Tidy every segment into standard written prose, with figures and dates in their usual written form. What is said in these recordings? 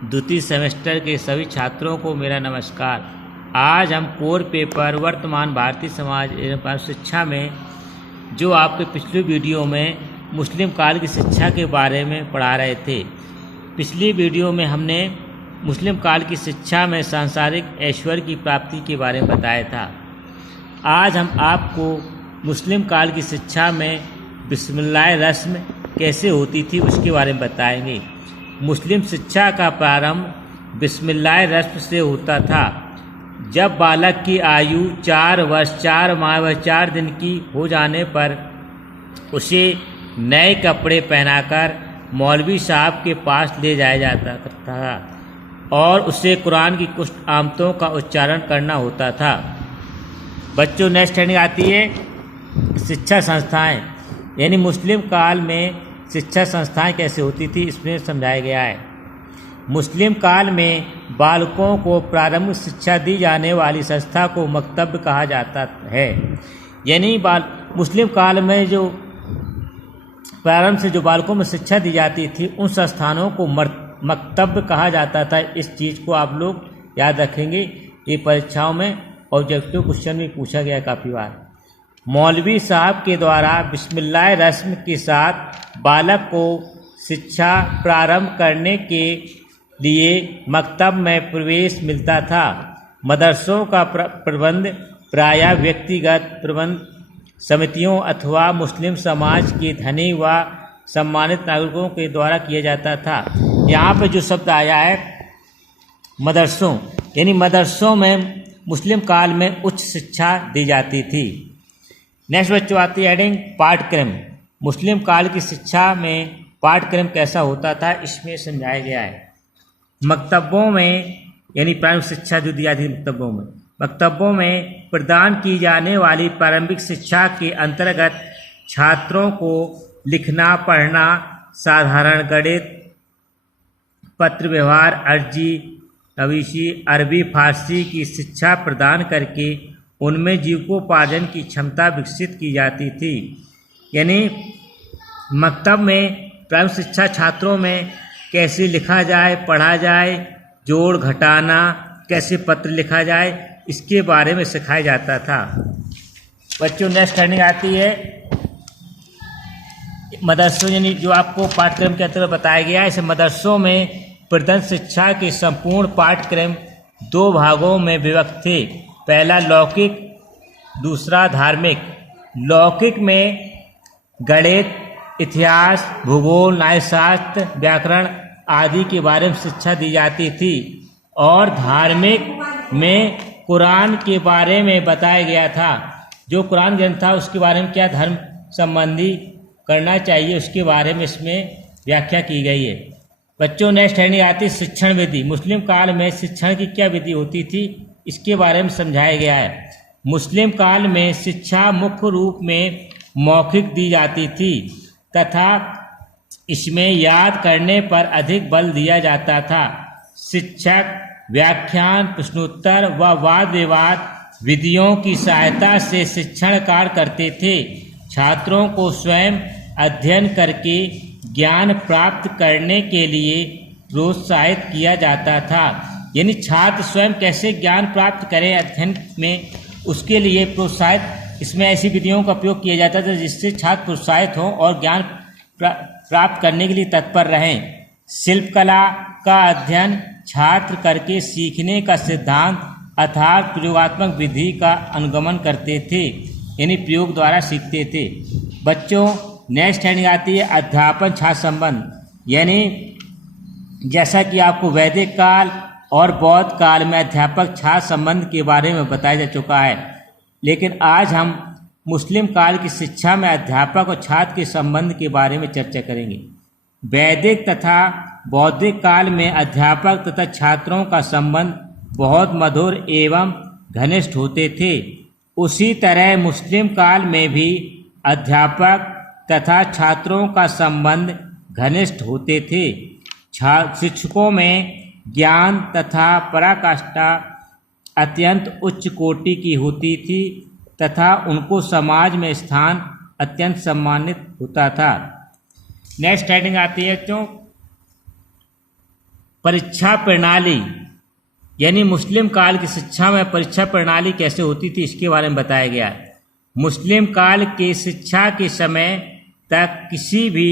द्वितीय सेमेस्टर के सभी छात्रों को मेरा नमस्कार। आज हम कोर पेपर वर्तमान भारतीय समाज एवं शिक्षा में जो आपके पिछले वीडियो में मुस्लिम काल की शिक्षा के बारे में पढ़ा रहे थे। पिछली वीडियो में हमने मुस्लिम काल की शिक्षा में सांसारिक ऐश्वर्य की प्राप्ति के बारे में बताया था। आज हम आपको मुस्लिम काल की शिक्षा में बिस्मिल्लाह रस्म कैसे होती थी उसके बारे में बताएंगे। मुस्लिम शिक्षा का प्रारंभ बिस्मिल्लाह रस्म से होता था। जब बालक की आयु 4 वर्ष 4 माह व 4 दिन की हो जाने पर उसे नए कपड़े पहनाकर मौलवी साहब के पास ले जाया जाता था और उसे कुरान की कुछ आमतों का उच्चारण करना होता था। बच्चों, नेक्स्ट हेडिंग आती है शिक्षा संस्थाएं, यानी मुस्लिम काल में शिक्षा संस्थाएं कैसे होती थी इसमें समझाया गया है। मुस्लिम काल में बालकों को प्रारंभिक शिक्षा दी जाने वाली संस्था को मकतब कहा जाता है। यानी मुस्लिम काल में जो प्रारंभ से जो बालकों में शिक्षा दी जाती थी उन संस्थानों को मकतब कहा जाता था। इस चीज़ को आप लोग याद रखेंगे, ये परीक्षाओं में ऑब्जेक्टिव क्वेश्चन भी पूछा गया काफ़ी बार। मौलवी साहब के द्वारा बिस्मिल्लाह रस्म के साथ बालक को शिक्षा प्रारंभ करने के लिए मकतब में प्रवेश मिलता था। मदरसों का प्रबंध प्रायः व्यक्तिगत प्रबंध समितियों अथवा मुस्लिम समाज के धनी व सम्मानित नागरिकों के द्वारा किया जाता था। यहाँ पर जो शब्द आया है मदरसों, यानी मदरसों में मुस्लिम काल में उच्च शिक्षा दी जाती थी। नेक्स्ट बच्चों आती है हेडिंग पाठ्यक्रम। मुस्लिम काल की शिक्षा में पाठ्यक्रम कैसा होता था इसमें समझाया गया है। मकतबों में, यानी प्रारंभिक शिक्षा जो दी जाती थी मकतबों में प्रदान की जाने वाली प्रारंभिक शिक्षा के अंतर्गत छात्रों को लिखना पढ़ना, साधारण गणित, पत्र व्यवहार, अर्जी नवीशी, अरबी फारसी की शिक्षा प्रदान करके उनमें जीविकोपार्जन की क्षमता विकसित की जाती थी। यानी मकतब में प्रारंभिक शिक्षा छात्रों में कैसे लिखा जाए, पढ़ा जाए, जोड़ घटाना, कैसे पत्र लिखा जाए, इसके बारे में सिखाया जाता था। बच्चों, नेक्स्ट हेडिंग आती है मदरसों, यानी जो आपको पाठ्यक्रम के अंतर्गत बताया गया है। इसे मदरसों में प्रदत्त शिक्षा के संपूर्ण पाठ्यक्रम 2 भागों में विभक्त थे। पहला लौकिक, दूसरा धार्मिक। लौकिक में गणित, इतिहास, भूगोल, न्यायशास्त्र, व्याकरण आदि के बारे में शिक्षा दी जाती थी और धार्मिक में कुरान के बारे में बताया गया था। जो कुरान ग्रंथ था उसके बारे में क्या धर्म संबंधी करना चाहिए उसके बारे में इसमें व्याख्या की गई है। बच्चों, नेक्स्ट हेडिंग आती है शिक्षण विधि। मुस्लिम काल में शिक्षण की क्या विधि होती थी इसके बारे में समझाया गया है। मुस्लिम काल में शिक्षा मुख्य रूप में मौखिक दी जाती थी तथा इसमें याद करने पर अधिक बल दिया जाता था। शिक्षक व्याख्यान, प्रश्नोत्तर व वाद विवाद विधियों की सहायता से शिक्षण कार्य करते थे। छात्रों को स्वयं अध्ययन करके ज्ञान प्राप्त करने के लिए प्रोत्साहित किया जाता था। यानी छात्र स्वयं कैसे ज्ञान प्राप्त करें अध्ययन में, उसके लिए प्रोत्साहित, इसमें ऐसी विधियों का उपयोग किया जाता था जिससे छात्र प्रोत्साहित हों और ज्ञान प्राप्त करने के लिए तत्पर रहें। शिल्पकला का अध्ययन छात्र करके सीखने का सिद्धांत अर्थात प्रयोगात्मक विधि का अनुगमन करते थे, यानी प्रयोग द्वारा सीखते थे। बच्चों, नेक्स्ट हेडिंग आती है अध्यापन छात्र संबंध। यानी जैसा कि आपको वैदिक काल और बौद्ध काल में अध्यापक छात्र संबंध के बारे में बताया जा चुका है, लेकिन आज हम मुस्लिम काल की शिक्षा में अध्यापक और छात्र के संबंध के बारे में चर्चा करेंगे। वैदिक तथा बौद्धिक काल में अध्यापक तथा छात्रों का संबंध बहुत मधुर एवं घनिष्ठ होते थे। उसी तरह मुस्लिम काल में भी अध्यापक तथा छात्रों का संबंध घनिष्ठ होते थे। शिक्षकों में ज्ञान तथा पराकाष्ठा अत्यंत उच्च कोटि की होती थी तथा उनको समाज में स्थान अत्यंत सम्मानित होता था। नेक्स्ट हेडिंग आती है बच्चों परीक्षा प्रणाली यानी मुस्लिम काल की शिक्षा में परीक्षा प्रणाली कैसे होती थी इसके बारे में बताया गया। मुस्लिम काल के शिक्षा के समय तक किसी भी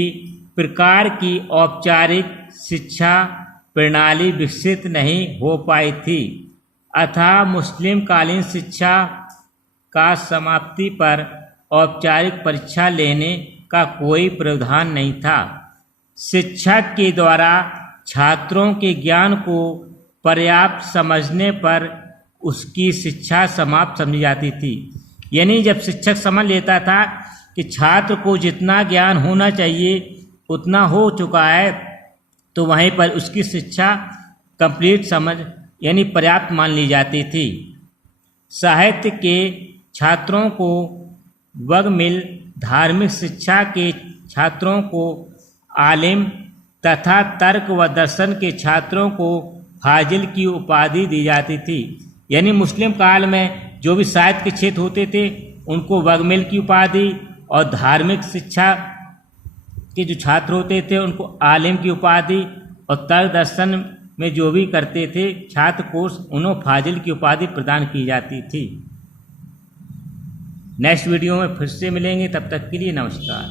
प्रकार की औपचारिक शिक्षा प्रणाली विकसित नहीं हो पाई थी, अतः मुस्लिम कालीन शिक्षा का समाप्ति पर औपचारिक परीक्षा लेने का कोई प्रावधान नहीं था। शिक्षक के द्वारा छात्रों के ज्ञान को पर्याप्त समझने पर उसकी शिक्षा समाप्त समझी जाती थी। यानी जब शिक्षक समझ लेता था कि छात्र को जितना ज्ञान होना चाहिए उतना हो चुका है, तो वहीं पर उसकी शिक्षा कंप्लीट समझ यानी पर्याप्त मान ली जाती थी। साहित्य के छात्रों को वगमिल, धार्मिक शिक्षा के छात्रों को आलिम तथा तर्क व दर्शन के छात्रों को फाजिल की उपाधि दी जाती थी। यानी मुस्लिम काल में जो भी साहित्य के क्षेत्र होते थे उनको वगमिल की उपाधि, और धार्मिक शिक्षा के जो छात्र होते थे उनको आलिम की उपाधि, और तर्क दर्शन में जो भी करते थे छात्र कोर्स उन्हें फाजिल की उपाधि प्रदान की जाती थी। नेक्स्ट वीडियो में फिर से मिलेंगे, तब तक के लिए नमस्कार।